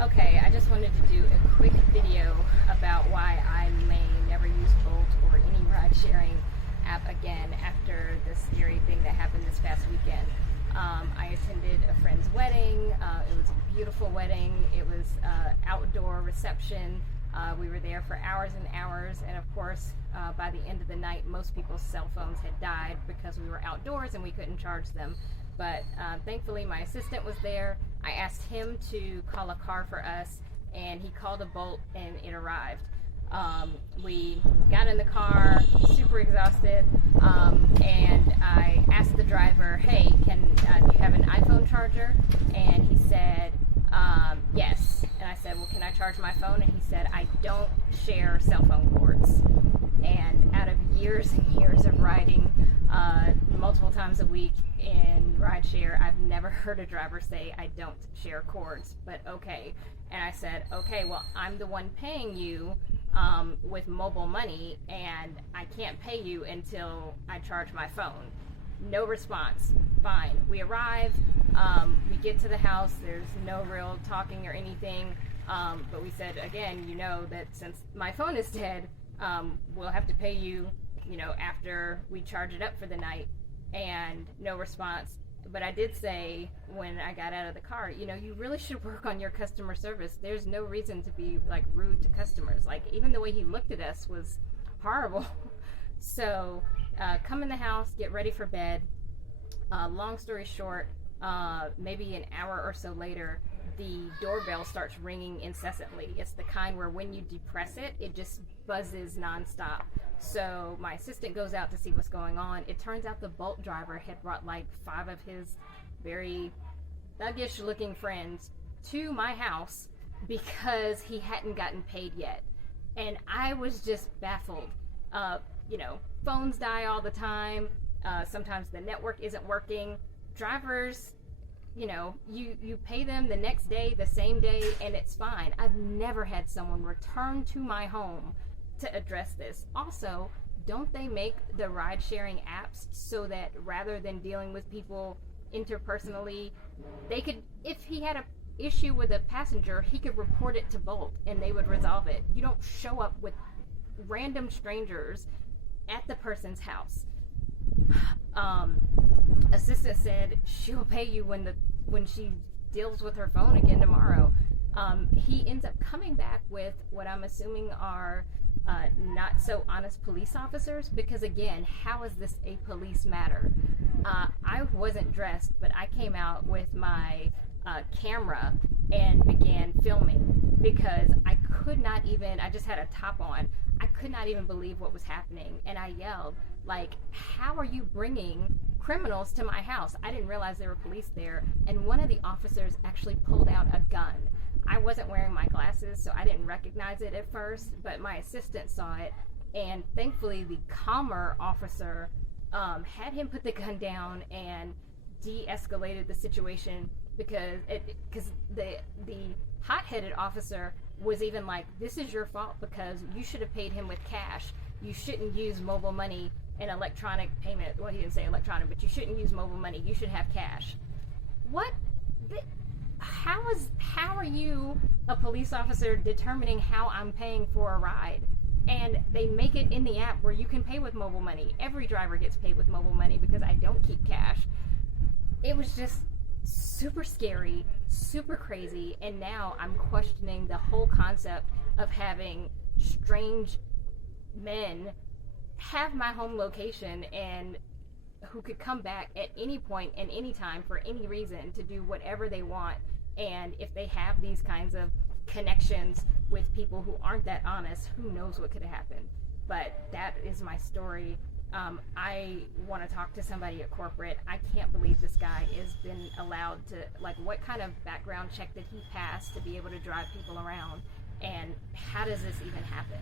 Okay, I just wanted to do a quick video about why I may never use Bolt or any ride sharing app again after the scary thing that happened this past weekend. I attended a friend's wedding. It was a beautiful wedding. It was outdoor reception. We were there for hours and hours, and of course, by the end of the night, most people's cell phones had died because we were outdoors and we couldn't charge them. But thankfully, my assistant was there. I asked him to call a car for us, and he called a Bolt, and it arrived. We got in the car, super exhausted, and I asked the driver, "Hey, do you have an iPhone charger?" And he said, "Yes." And I said, "Well, can I charge my phone?" And he said, "I don't share cell phone cords." And out of years and years of riding multiple times a week in rideshare, I've never heard a driver say, "I don't share cords," but okay. And I said, "Okay, well, I'm the one paying you with mobile money, and I can't pay you until I charge my phone." No response. Fine. We arrive, we get to the house, there's no real talking or anything, but we said, again, you know that since my phone is dead, we'll have to pay you, after we charge it up for the night. And no response. But I did say when I got out of the car, you really should work on your customer service. There's no reason to be rude to customers. Even the way he looked at us was horrible. So come in the house, get ready for bed. Long story short, maybe an hour or so later, the doorbell starts ringing incessantly. It's the kind where when you depress it, it just buzzes nonstop. So my assistant goes out to see what's going on. It turns out the Bolt driver had brought 5 of his very thuggish looking friends to my house because he hadn't gotten paid yet. And I was just baffled. Phones die all the time. Sometimes the network isn't working. Drivers, you pay them the next day, the same day, and it's fine. I've never had someone return to my home to address this. Also, don't they make the ride sharing apps so that rather than dealing with people interpersonally, they could, if he had a issue with a passenger, he could report it to Bolt and they would resolve it. You don't show up with random strangers at the person's house. Assistant said she'll pay you when she deals with her phone again tomorrow. He ends up coming back with what I'm assuming are not so honest police officers, because again, how is this a police matter? I wasn't dressed, but I came out with my camera and began filming because I could not even, I just had a top on, I could not even believe what was happening, and I yelled, how are you bringing criminals to my house? I didn't realize there were police there, and one of the officers actually pulled out a gun. I wasn't wearing my glasses, so I didn't recognize it at first, but my assistant saw it, and thankfully the calmer officer had him put the gun down and de-escalated the situation, because the hot-headed officer was even like, "This is your fault because you should have paid him with cash. You shouldn't use mobile money and electronic payment." Well, he didn't say electronic, but you shouldn't use mobile money. You should have cash. What? How are you, a police officer, determining how I'm paying for a ride? And they make it in the app where you can pay with mobile money. Every driver gets paid with mobile money because I don't keep cash. It was just super scary, super crazy, and now I'm questioning the whole concept of having strange men have my home location and who could come back at any point and any time for any reason to do whatever they want. And if they have these kinds of connections with people who aren't that honest, who knows what could have happened. But that is my story. I want to talk to somebody at corporate. I can't believe this guy has been allowed to, what kind of background check did he pass to be able to drive people around? And how does this even happen?